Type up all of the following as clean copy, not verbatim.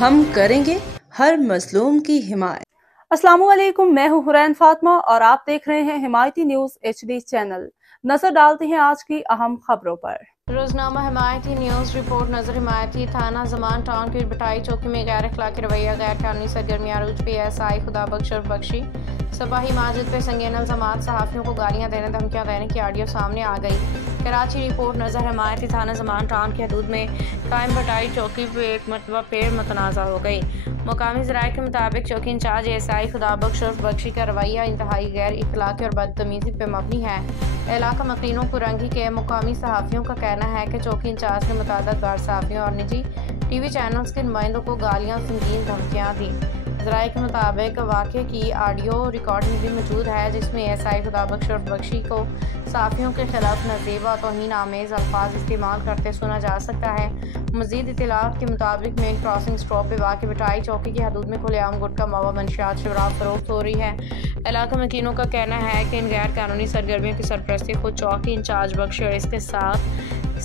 हम करेंगे हर मजलूम की हिमायत। अस्सलामुअलैकुम, मैं हूं हुरैन फातिमा और आप देख रहे हैं हिमायती न्यूज HD चैनल। नजर डालते हैं आज की अहम खबरों पर। रोजनामा हिमायती न्यूज रिपोर्ट नजर हिमायती थाना जमान टाउन की बटाई चौकी में गैर अखलाकी रवैया गैर कानूनी सरगर्मियां अरूज PSI खुदाबख्श और बख्शी सपाही माजिद पे संगीन इल्जामात सहाफियों को गालियां देने धमकियां देने की ऑडियो सामने आ गई। कराची रिपोर्ट नजर हिमायती थाना जमान टाउन की हदूद में कायम बटाई चौकी पे एक मरतबा फिर मुतनाज़ा हो गई। मुकामी ज़राए के मुताबिक चौकी इंचार्ज SI खुदाबख्श और बख्शी का रवैया इंतहाई गैर इखलाकी और बदतमीजी पे मबनी है। इलाका मकीनों को रंगी के मुकामी सहाफ़ियों का कहना है कि चौकी इंचार्ज ने मुतादद बार सहाफ़ियों और निजी TV चैनल्स के नुमाइंदों को गालियाँ संगीन धमकियाँ दी। ज़राए के मुताबिक वाक़े की ऑडियो रिकॉर्डिंग भी मौजूद है जिसमें SI खुदाबख्श और बख्शी को सहाफ़ियों के खिलाफ नज़ीब व तौहीन आमेज़ अल्फाज इस्तेमाल करते सुना जा सकता है। मज़ीद इत्तलात के मुताबिक मेन क्रॉसिंग स्टॉप पर वाक़ बटाई चौकी की हदूद में खुलेआम गुटखा मवा मंशियात शराब फरोख्त हो रही है। इलाका मकीनों का कहना है कि इन गैर कानूनी सरगर्मियों की सरपरस्ती खुद चौकी इंचार्ज बख्शी और इसके साथ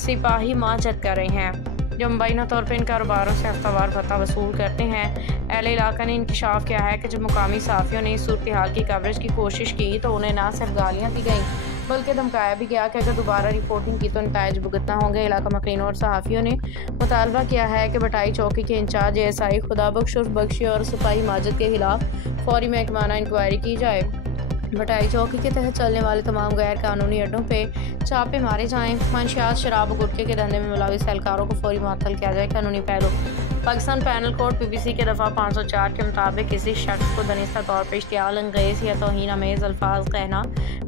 सिपाही माजिद कर रहे हैं जो मुबैना तौर पर इन कारोबारों से हफ्तावार भत्ता वसूल करते हैं। अहले इलाका ने इंकशाफ किया है कि जब मुकामी सहाफ़ियों ने इस सूरत हाल की कवरेज की कोशिश की तो उन्हें न सिर्फ गालियाँ दी गईं बल्कि धमकाया भी गया कि अगर दोबारा रिपोर्टिंग की तो नताइज भुगतना होंगे। इलाका मकीनों और सहाफ़ियों ने मुतालबा किया है कि बटाई चौकी के इंचार्ज SI खुदाबख्श और बख्शी और सिपाही माजिद के खिलाफ फौरी महकमाना इंक्वायरी की जाए। बटाई चौकी के तहत चलने वाले तमाम गैर कानूनी अड्डों पे छापे मारे जाएं। मंशियात शराब और गुटखे के धंधे में मुलविस एहलकारों को फौरी मुअत्तल किया जाए। कानूनी पहलू पाकिस्तान पैनल कोड PPC के दफ़ा 504 के मुताबिक किसी शख्स को दनिस्ता तौर पर इश्तियाल अंगेज़ या तौहीन आमेज़ अल्फाज कहना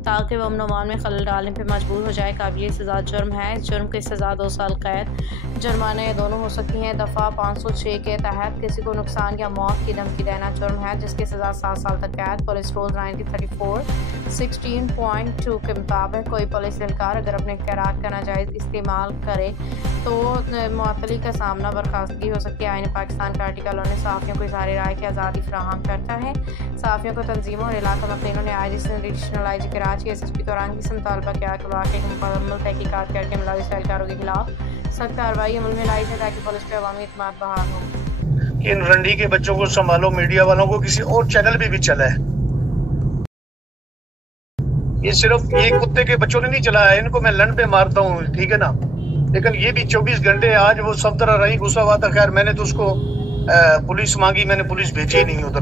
ताकि वह अमन अमान में खलल डालने पर मजबूर हो जाए काबिल सज़ा जुर्म है। इस जुर्म की सज़ा 2 साल कैद जुर्माना या दोनों हो सकती हैं। दफ़ा 506 के तहत किसी को नुकसान या मौत की धमकी देना जुर्म है जिसकी सज़ा 7 साल तक कैद। पुलिस रूल 1934-16.2 के मुताबिक कोई पुलिस एहलकार अगर अपने इख्तियारात का नाजायज़ इस्तेमाल करे तो मुअत्तली का सामना बर्खास्तगी हो सकती है। आईन पाकिस्तान का आर्टिकल 19 सहाफ़ियों को इज़हार राय की आज़ादी फराहम करता है। सहाफ़ियों को तंजीमों और इलाका मकीनों ने IG कराची SSP तौरांगी से मुतालबा किया कि वाक़े की मुकम्मल तहकीकात करके मुलविस एहलकारों के खिलाफ सख्त कार्रवाई अमल में लाई जाए ताकि पुलिस पर अवामी एतमाद बहाल हो। इन रंडी के बच्चों को संभालो, मीडिया वालों को किसी और चैनल भी चला है। ये सिर्फ एक कुत्ते के बच्चों ने नहीं चलाया, इनको मैं लन पे मारता हूँ, ठीक है ना, लेकिन ये भी 24 घंटे आज वो सब तरह रही गुस्सा हुआ था। खैर मैंने तो उसको पुलिस मांगी, मैंने पुलिस भेजी नहीं उधर।